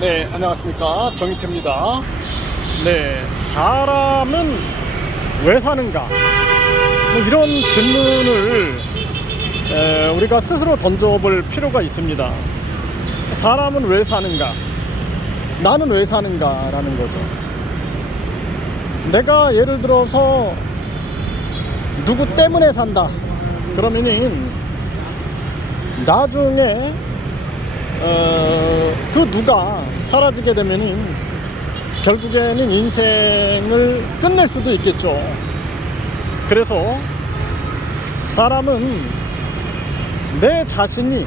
네, 안녕하십니까. 정희태입니다. 네, 사람은 왜 사는가? 뭐 이런 질문을 에, 우리가 스스로 던져볼 필요가 있습니다. 사람은 왜 사는가? 나는 왜 사는가? 라는 거죠. 내가 예를 들어서 누구 때문에 산다. 그러면은 나중에 어, 그 누가 사라지게 되면은 결국에는 인생을 끝낼 수도 있겠죠. 그래서 사람은 내 자신이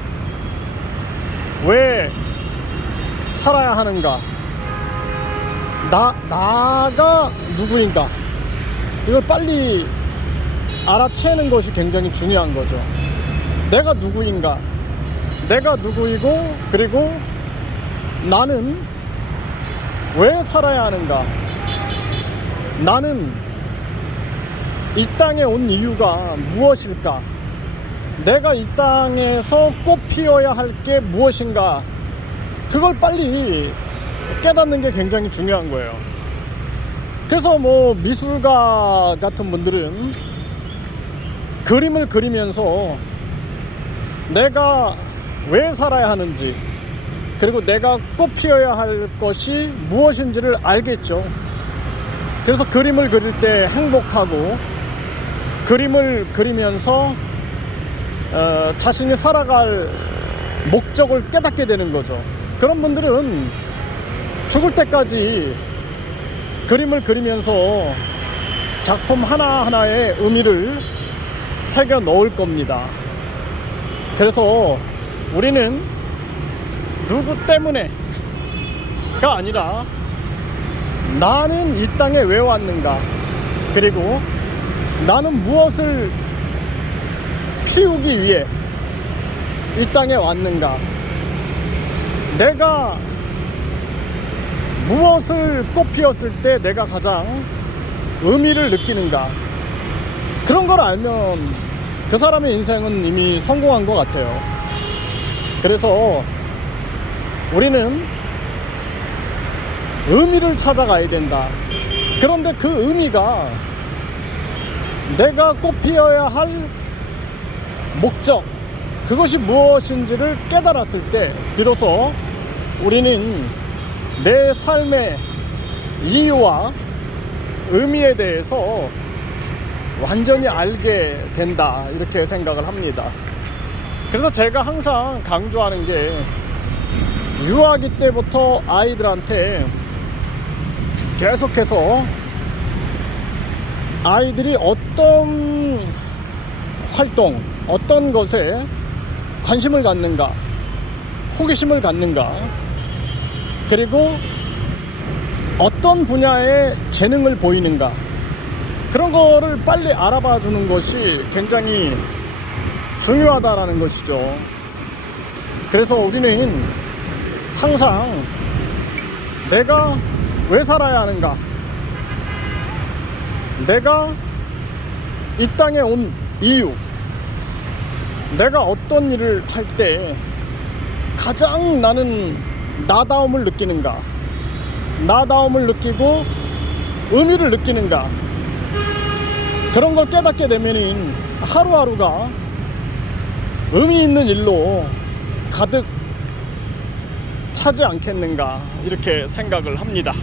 왜 살아야 하는가? 나, 나가 누구인가? 이걸 빨리 알아채는 것이 굉장히 중요한 거죠. 내가 누구인가? 내가 누구이고, 그리고 나는 왜 살아야 하는가? 나는 이 땅에 온 이유가 무엇일까? 내가 이 땅에서 꼭 피워야 할 게 무엇인가? 그걸 빨리 깨닫는 게 굉장히 중요한 거예요. 그래서 뭐 미술가 같은 분들은 그림을 그리면서 내가 왜 살아야 하는지 그리고 내가 꼭 피워야 할 것이 무엇인지를 알겠죠. 그래서 그림을 그릴 때 행복하고 그림을 그리면서 어, 자신이 살아갈 목적을 깨닫게 되는 거죠. 그런 분들은 죽을 때까지 그림을 그리면서 작품 하나하나의 의미를 새겨 넣을 겁니다. 그래서 우리는 누구 때문에가 아니라 나는 이 땅에 왜 왔는가? 그리고 나는 무엇을 피우기 위해 이 땅에 왔는가? 내가 무엇을 꽃 피웠을 때 내가 가장 의미를 느끼는가? 그런 걸 알면 그 사람의 인생은 이미 성공한 것 같아요. 그래서 우리는 의미를 찾아가야 된다. 그런데 그 의미가 내가 꼭 피워야 할 목적, 그것이 무엇인지를 깨달았을 때, 비로소 우리는 내 삶의 이유와 의미에 대해서 완전히 알게 된다 이렇게 생각을 합니다. 그래서 제가 항상 강조하는 게 유아기 때부터 아이들한테 계속해서 아이들이 어떤 활동, 어떤 것에 관심을 갖는가, 호기심을 갖는가, 그리고 어떤 분야에 재능을 보이는가, 그런 거를 빨리 알아봐 주는 것이 굉장히 중요하다라는 것이죠. 그래서 우리는 항상 내가 왜 살아야 하는가? 내가 이 땅에 온 이유, 내가 어떤 일을 할 때 가장 나는 나다움을 느끼는가? 나다움을 느끼고 의미를 느끼는가? 그런 걸 깨닫게 되면은 하루하루가 의미 있는 일로 가득 차지 않겠는가 이렇게 생각을 합니다.